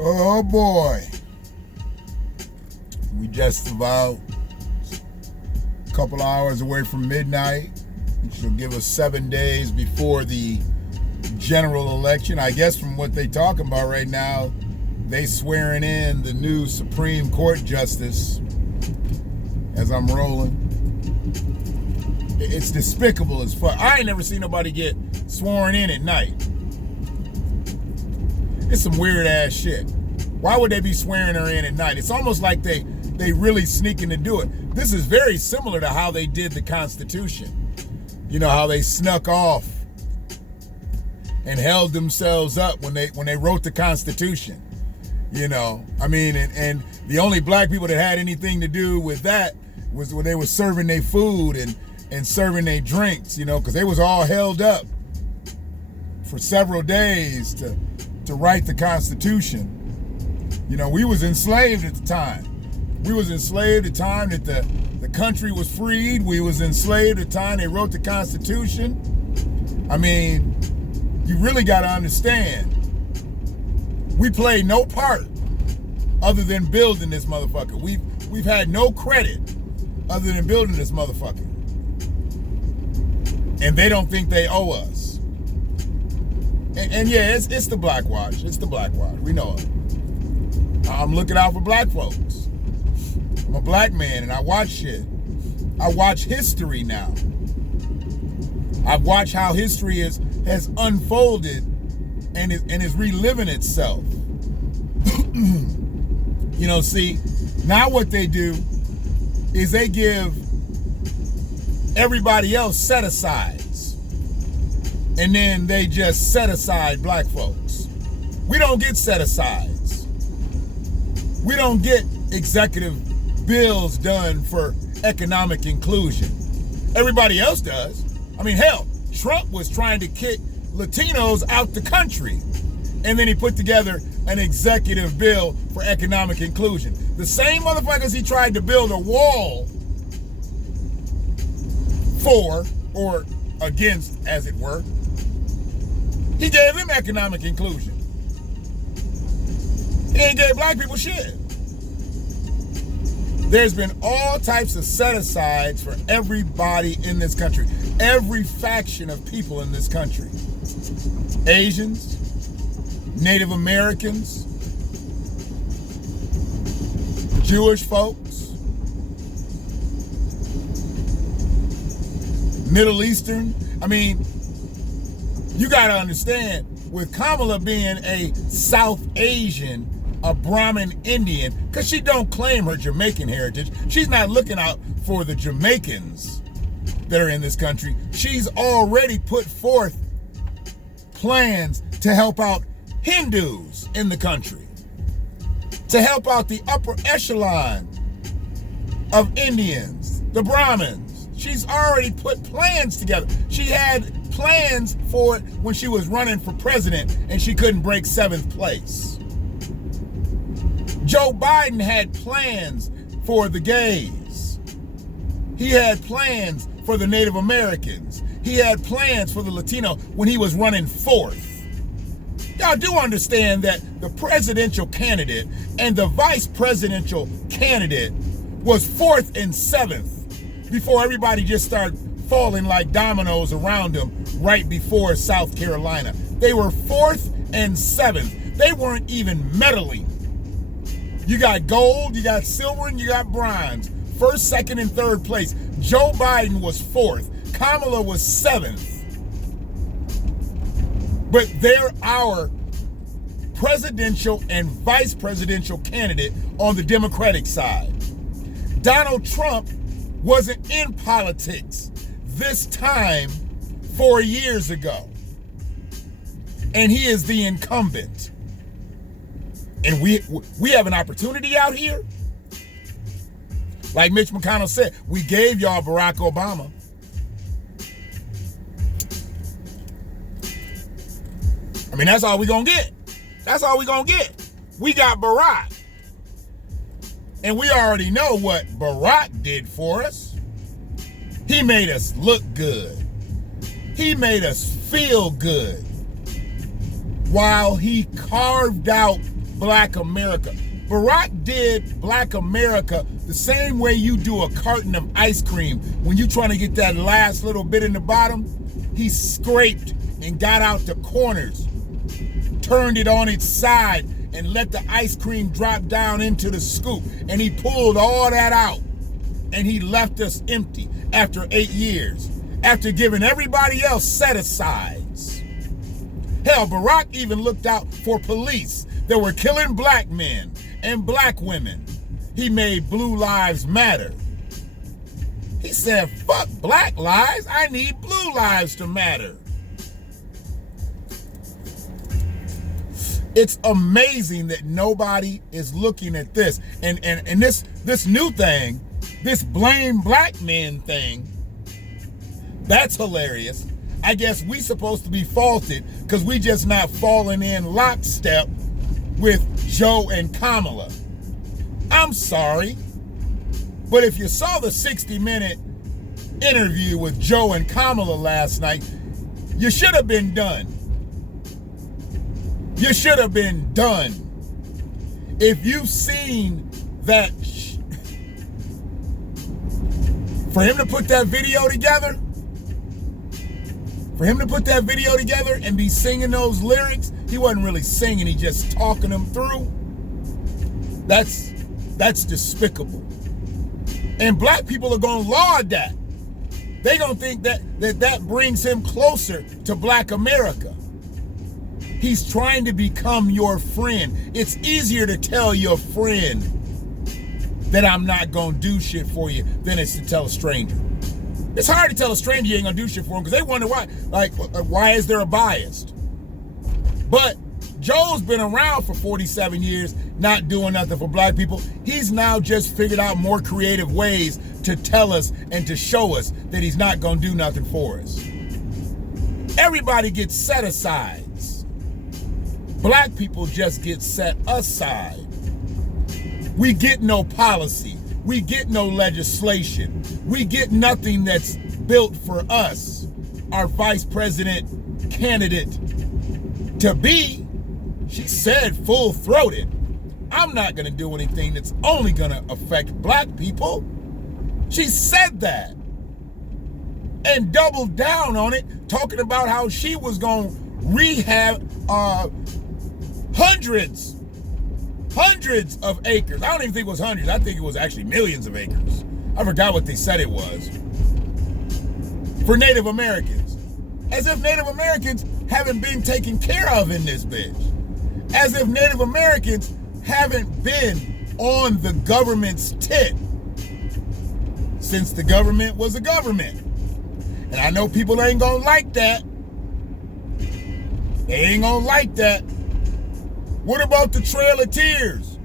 Oh boy. We just about a couple hours away from midnight, which will give us 7 days before the general election. I guess from what they talking about right now, they swearing in the new Supreme Court justice as I'm rolling. It's despicable as fuck. I ain't never seen nobody get sworn in at night. It's some weird ass shit. Why would they be swearing her in at night? It's almost like they really sneaking to do it. This is very similar to how they did the Constitution. You know, how they snuck off and held themselves up when they wrote the Constitution. You know, I mean, and the only black people that had anything to do with that was when they were serving their food and serving their drinks, you know, because they was all held up for several days to write the Constitution. You know, we was enslaved at the time. We was enslaved at the time that the country was freed. We was enslaved at the time they wrote the Constitution. I mean, you really got to understand, we played no part other than building this motherfucker. We've had no credit other than building this motherfucker. And they don't think they owe us. And yeah, it's the BlackWatch. It's the BlackWatch. We know it. I'm looking out for black folks. I'm a black man and I watch shit. I watch history now. I've watched how history has unfolded and is reliving itself. You know, see, now what they do is they give everybody else set-asides. And then they just set aside black folks. We don't get set-asides. We don't get executive bills done for economic inclusion. Everybody else does. I mean, hell, Trump was trying to kick Latinos out the country. And then he put together an executive bill for economic inclusion. The same motherfuckers he tried to build a wall for, or against, as it were, he gave them economic inclusion. He ain't gave black people shit. There's been all types of set-asides for everybody in this country. Every faction of people in this country. Asians, Native Americans, Jewish folks, Middle Eastern. I mean, you gotta understand, with Kamala being a South Asian, a Brahmin Indian, because she don't claim her Jamaican heritage. She's not looking out for the Jamaicans that are in this country. She's already put forth plans to help out Hindus in the country, to help out the upper echelon of Indians, the Brahmins. She's already put plans together. She had plans for it when she was running for president and she couldn't break 7th place. Joe Biden had plans for the gays. He had plans for the Native Americans. He had plans for the Latino when he was running 4th. Y'all do understand that the presidential candidate and the vice presidential candidate was 4th and 7th before everybody just started falling like dominoes around him right before South Carolina. They were 4th and 7th. They weren't even medaling. You got gold, you got silver, and you got bronze. 1st, 2nd, and 3rd place. Joe Biden was 4th. Kamala was 7th. But they're our presidential and vice presidential candidate on the Democratic side. Donald Trump wasn't in politics this time 4 years ago. And he is the incumbent. And we have an opportunity out here. Like Mitch McConnell said, we gave y'all Barack Obama. I mean, that's all we gonna get. That's all we gonna get. We got Barack. And we already know what Barack did for us. He made us look good. He made us feel good. While he carved out Black America. Barack did Black America the same way you do a carton of ice cream. When you're trying to get that last little bit in the bottom, he scraped and got out the corners, turned it on its side, and let the ice cream drop down into the scoop. And he pulled all that out, and he left us empty after 8 years, after giving everybody else set-asides. Hell, Barack even looked out for police that were killing black men and black women. He made Blue Lives Matter. He said, fuck black lives, I need blue lives to matter. It's amazing that nobody is looking at this. And this new thing, this blame black men thing, that's hilarious. I guess we supposed to be faulted because we just not falling in lockstep with Joe and Kamala. I'm sorry, but if you saw the 60-minute interview with Joe and Kamala last night, you should have been done. You should have been done. If you've seen that, for him to put that video together, and be singing those lyrics, he wasn't really singing, he just talking them through. That's despicable. And black people are gonna laud that. They gonna think that brings him closer to Black America. He's trying to become your friend. It's easier to tell your friend that I'm not gonna do shit for you than it's to tell a stranger. It's hard to tell a stranger you ain't gonna do shit for them because they wonder why. Like, why is there a bias? But Joe's been around for 47 years, not doing nothing for black people. He's now just figured out more creative ways to tell us and to show us that he's not gonna do nothing for us. Everybody gets set asides. Black people just get set aside. We get no policy. We get no legislation. We get nothing that's built for us. Our vice president candidate to be, she said full-throated, I'm not gonna do anything that's only gonna affect black people. She said that and doubled down on it, talking about how she was gonna rehab hundreds of acres. I don't even think it was hundreds. I think it was actually millions of acres. I forgot what they said it was. For Native Americans. As if Native Americans haven't been taken care of in this bitch. As if Native Americans haven't been on the government's tit since the government was a government. And I know people ain't gonna like that. They ain't gonna like that. What about the Trail of Tears?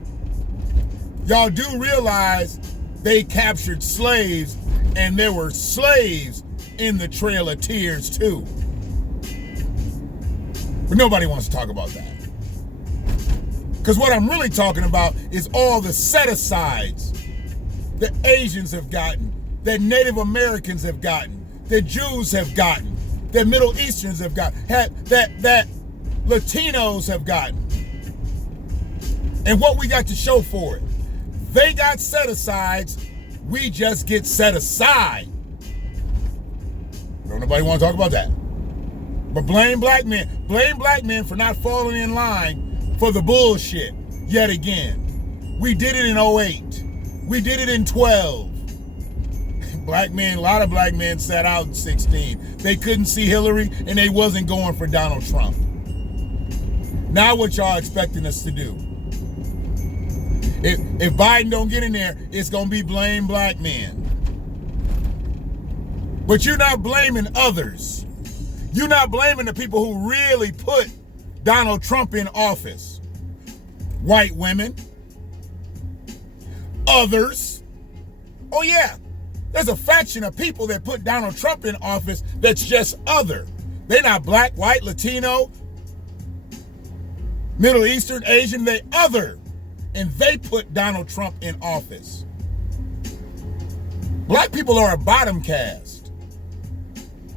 Y'all do realize they captured slaves and there were slaves in the Trail of Tears too. But nobody wants to talk about that. Because what I'm really talking about is all the set-asides that Asians have gotten, that Native Americans have gotten, that Jews have gotten, that Middle Easterns have gotten, that Latinos have gotten. And what we got to show for it. They got set-asides, we just get set aside. Don't nobody want to talk about that. But blame black men. Blame black men for not falling in line for the bullshit yet again. We did it in 08. We did it in 12. Black men, a lot of black men sat out in 16. They couldn't see Hillary and they wasn't going for Donald Trump. Now what y'all expecting us to do? If Biden don't get in there, it's gonna be blame black men. But you're not blaming others. You're not blaming the people who really put Donald Trump in office. White women. Others. Oh yeah, there's a faction of people that put Donald Trump in office that's just other. They're not black, white, Latino, Middle Eastern, Asian, they other. And they put Donald Trump in office. Black people are a bottom caste.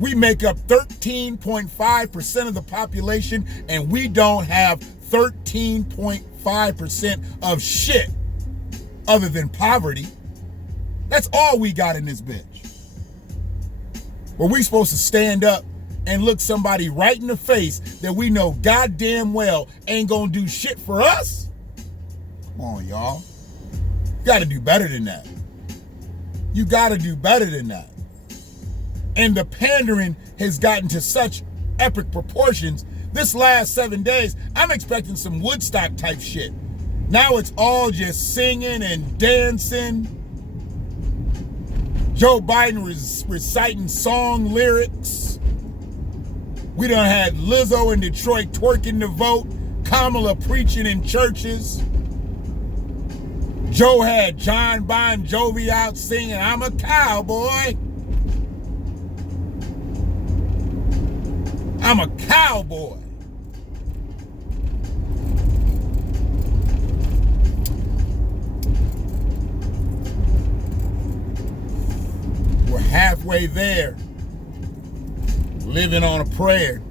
We make up 13.5% of the population, and we don't have 13.5 95% of shit other than poverty. That's all we got in this bitch. Where we supposed to stand up and look somebody right in the face that we know goddamn well ain't gonna do shit for us? Come on, y'all. You gotta do better than that. You gotta do better than that. And the pandering has gotten to such epic proportions. This last 7 days, I'm expecting some Woodstock type shit. Now it's all just singing and dancing. Joe Biden reciting song lyrics. We done had Lizzo in Detroit twerking the vote. Kamala preaching in churches. Joe had John Bon Jovi out singing, "I'm a cowboy. I'm a cowboy." We're halfway there, living on a prayer.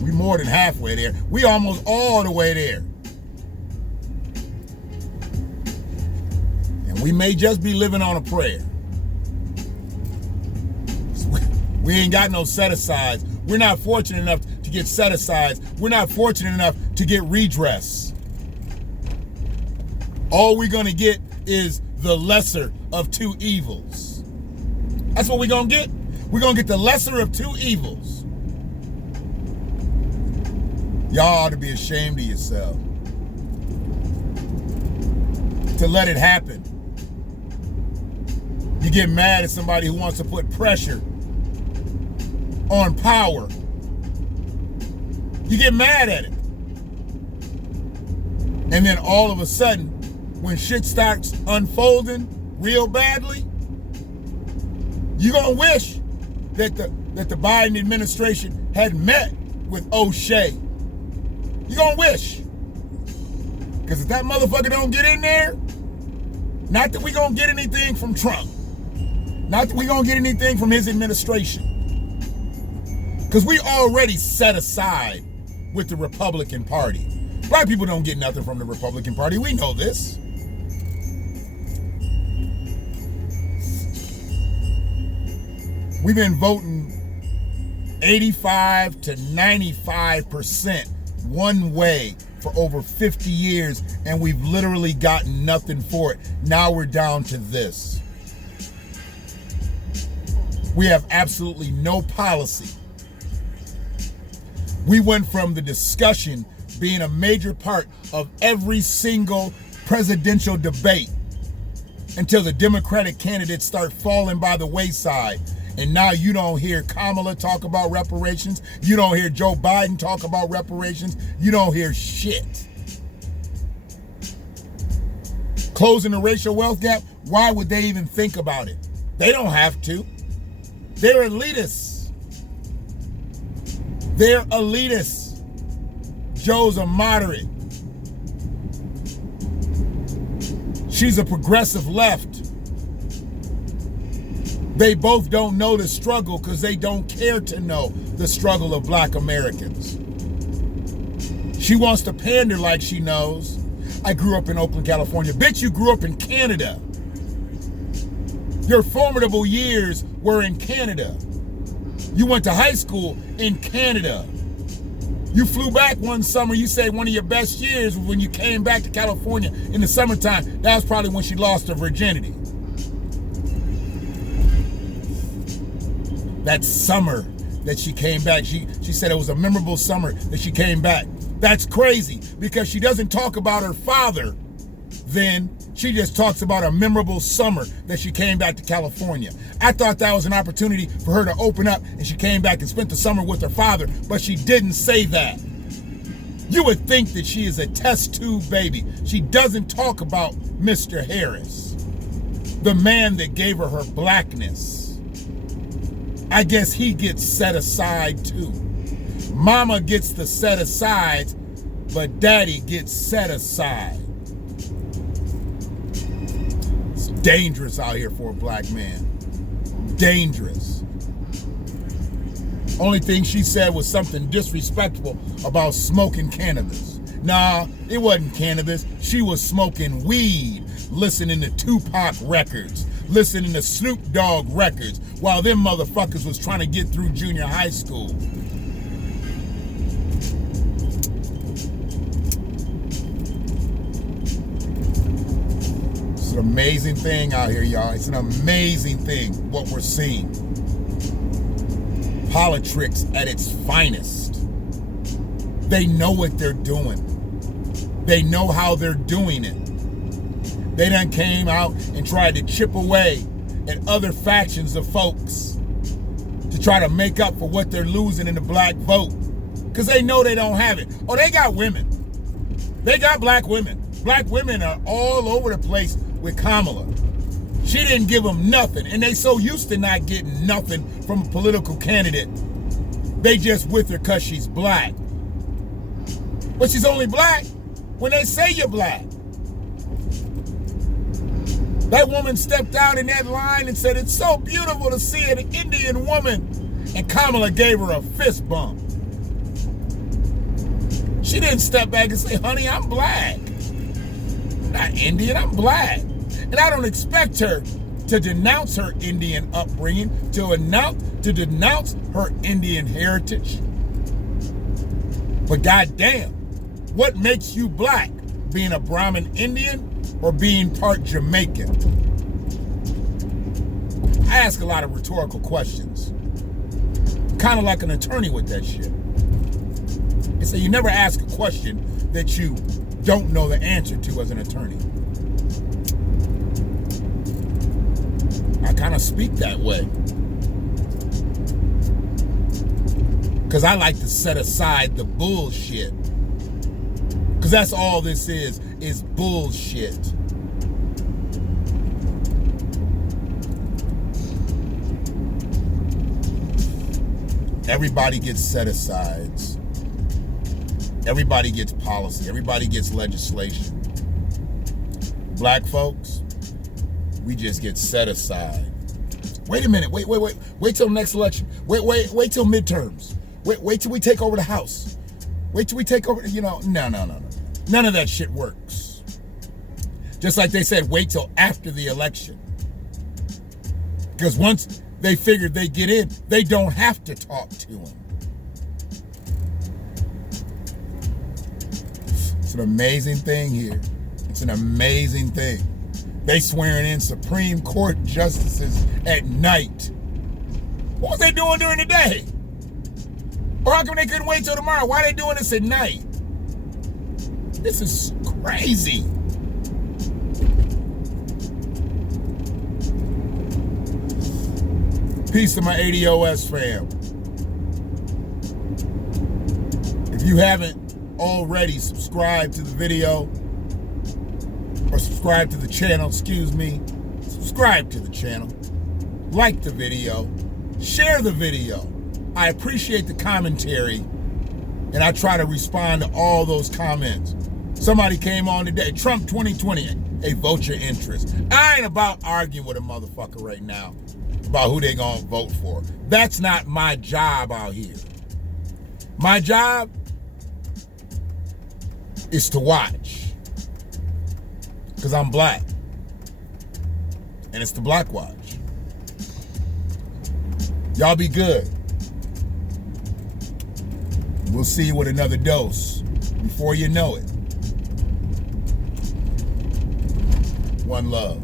We more than halfway there. We almost all the way there. And we may just be living on a prayer. We ain't got no set-asides. We're not fortunate enough to get set-asides. We're not fortunate enough to get redress. All we're gonna get is the lesser of two evils. That's what we're gonna get. We're gonna get the lesser of two evils. Y'all ought to be ashamed of yourself. To let it happen. You get mad at somebody who wants to put pressure on power. You get mad at it. And then all of a sudden, when shit starts unfolding real badly, you're gonna wish that the Biden administration had met with O'Shea. You're gonna wish. Because if that motherfucker don't get in there, not that we gonna get anything from Trump, not that we gonna get anything from his administration, because we already set aside with the Republican Party. Black people don't get nothing from the Republican Party. We know this. We've been voting 85 to 95% one way for over 50 years, and we've literally gotten nothing for it. Now we're down to this. We have absolutely no policy. We went from the discussion being a major part of every single presidential debate until the Democratic candidates start falling by the wayside. And now you don't hear Kamala talk about reparations. You don't hear Joe Biden talk about reparations. You don't hear shit. Closing the racial wealth gap, why would they even think about it? They don't have to. They're elitists. They're elitists. Joe's a moderate. She's a progressive left. They both don't know the struggle because they don't care to know the struggle of black Americans. She wants to pander like she knows. I grew up in Oakland, California. Bitch, you grew up in Canada. Your formidable years were in Canada. You went to high school in Canada. You flew back one summer. You say one of your best years was when you came back to California in the summertime. That was probably when she lost her virginity. That summer that she came back, she said it was a memorable summer that she came back. That's crazy because she doesn't talk about her father then. She just talks about a memorable summer that she came back to California. I thought that was an opportunity for her to open up, and she came back and spent the summer with her father, but she didn't say that. You would think that she is a test tube baby. She doesn't talk about Mr. Harris, the man that gave her her blackness. I guess he gets set aside too. Mama gets the set asides, but daddy gets set aside. It's dangerous out here for a black man. Dangerous. Only thing she said was something disrespectful about smoking cannabis. Nah, it wasn't cannabis. She was smoking weed, listening to Tupac records, listening to Snoop Dogg records, while them motherfuckers was trying to get through junior high school. It's an amazing thing out here, y'all. It's an amazing thing, what we're seeing. Politics at its finest. They know what they're doing. They know how they're doing it. They done came out and tried to chip away at other factions of folks to try to make up for what they're losing in the black vote. Because they know they don't have it. Oh, they got women. They got black women. Black women are all over the place with Kamala. She didn't give them nothing. And they so used to not getting nothing from a political candidate. They just with her because she's black. But she's only black when they say you're black. That woman stepped out in that line and said, it's so beautiful to see an Indian woman. And Kamala gave her a fist bump. She didn't step back and say, honey, I'm black. Not Indian, I'm black. And I don't expect her to denounce her Indian upbringing, to denounce her Indian heritage. But goddamn, what makes you black? Being a Brahmin Indian or being part Jamaican? I ask a lot of rhetorical questions. Kind of like an attorney with that shit. And so you never ask a question that you don't know the answer to as an attorney. I kind of speak that way. Because I like to set aside the bullshit. Because that's all this is bullshit. Everybody gets set-asides. Everybody gets policy. Everybody gets legislation. Black folks, we just get set aside. Wait a minute. Wait till the next election. Wait till midterms. Wait till we take over the House. Wait till we take over, no. None of that shit works. Just like they said, wait till after the election. Because once they figured they get in, they don't have to talk to them. It's an amazing thing here. It's an amazing thing. They swearing in Supreme Court justices at night. What was they doing during the day? Or how come they couldn't wait till tomorrow? Why are they doing this at night? This is crazy. Peace to my ADOS fam. If you haven't already subscribed to the video, or subscribe to the channel, subscribe to the channel, like the video, share the video. I appreciate the commentary, and I try to respond to all those comments. Somebody came on today, Trump 2020, hey, vote your interest. I ain't about arguing with a motherfucker right now about who they gonna vote for. That's not my job out here. My job is to watch. Because I'm black. And it's the BlackWatch. Y'all be good. We'll see you with another dose before you know it. One love.